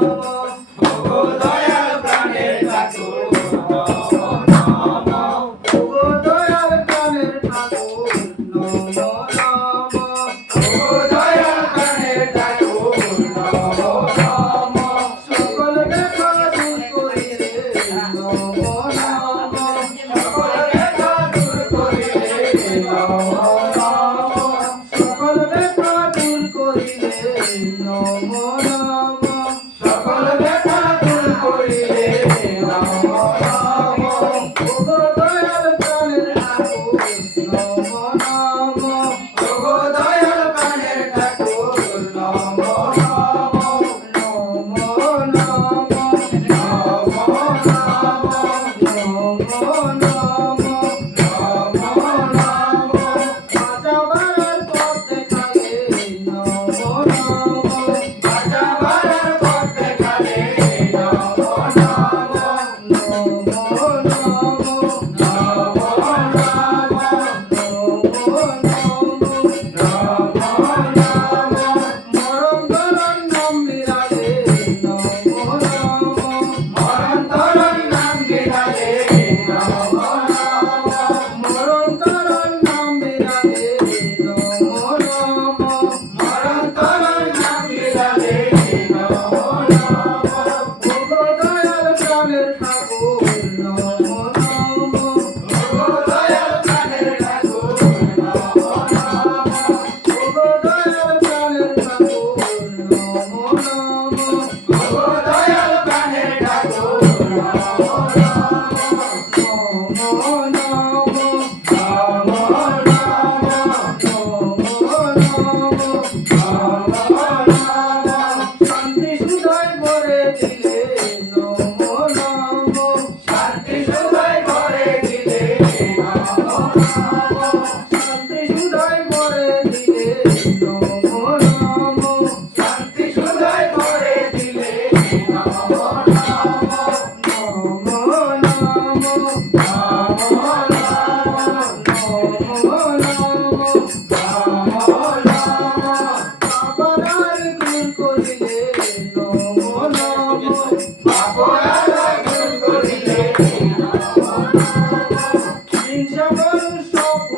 Oh. Thank you. Shabbat Shalom.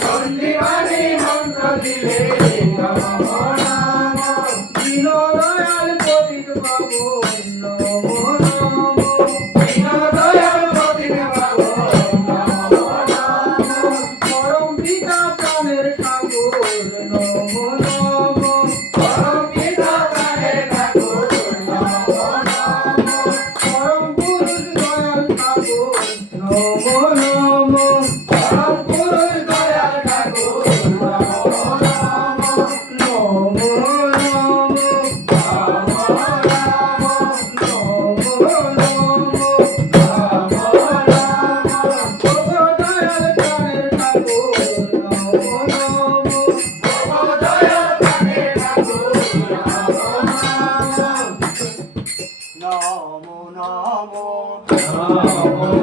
সন্ধিবাণী মন্ত্র দিলে দীনদয়াল পতিত বাবু দীনদয়াল পতিত বাবু। পরম পিতা প্রাণের ঠাকুর নমো নমো পরম পিতা প্রাণের ঠাকুর নমো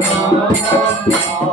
Oh, oh, oh, oh.